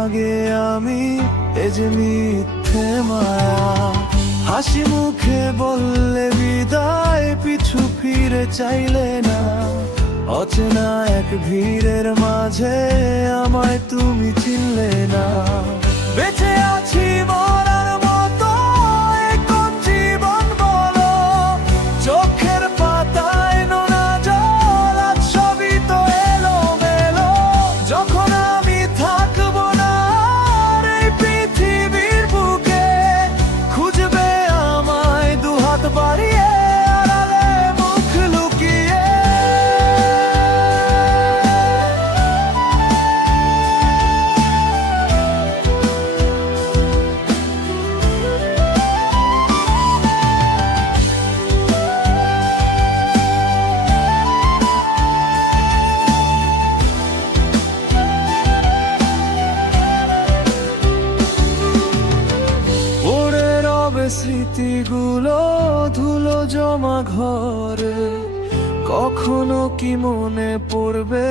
আগে আমি, এ যে মিথ্যে মায়া। হাসি মুখে বললে বিদায়, পিছু ফিরে চাইলে না। অচেনা এক ভিড়ের মাঝে আমায় তুমি চিনলে না। বেঁচে আছি মরার মতো, এ কোন জীবন বলো? চোখের পাতায় নোনা জল, আজ সবই তো এলোমেলো। যখন আমি থাকবো না আর এই পৃথিবীর বুকে, খুঁজবে আমায় দুহাত বাড়িয়ে, আড়ালে মুখ লুকিয়ে। পড়ে রবে স্মৃতিগুলো ধুলো জমা ঘরে, কখনো কি মনে পড়বে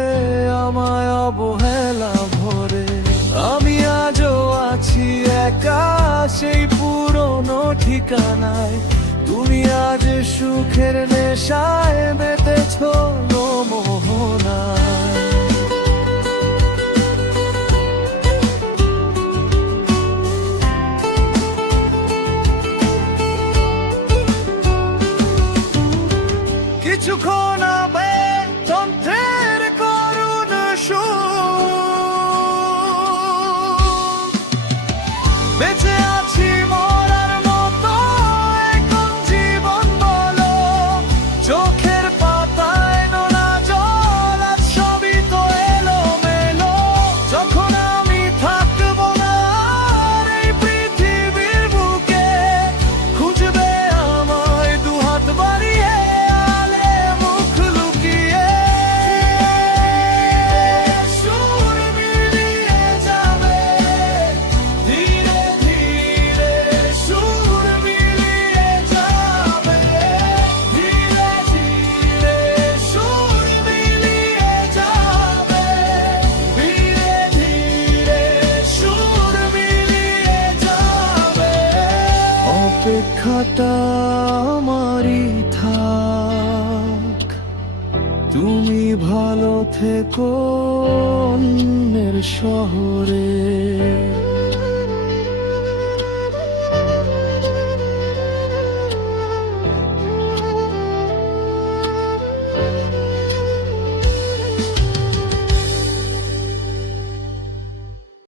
আমায় অবহেলা ভরে। আমি আজও আছি একা সেই পুরনো ঠিকানায়, তুমি আজ সুখের নেশায় মেতেছ মোহনায়। কিছুক্ষণ আবে তন্ত্রের করুণ সুর, বেঁচে আছি মরার মতো, এ কোন জীবন বলো? চোখের পাতায় নোনা জল, আজ সবই তো এলোমেলো। যখন আমি থাকবো না আর এই পৃথিবীর বুকে, খুঁজবে আমায় দুহাত বাড়িয়ে, আড়ালে মুখ লুকিয়ে। সুর মিলিয়ে যাবে ধীরে ধীরে, সুর মিলিয়ে যাবে ধীরে ধীরে, সুর মিলিয়ে যাবে ধীরে ধীরে, সুর মিলিয়ে যাবে। অপেক্ষাটা আমারই থাক, তুমি ভালো থেকো অন্যের শহরে।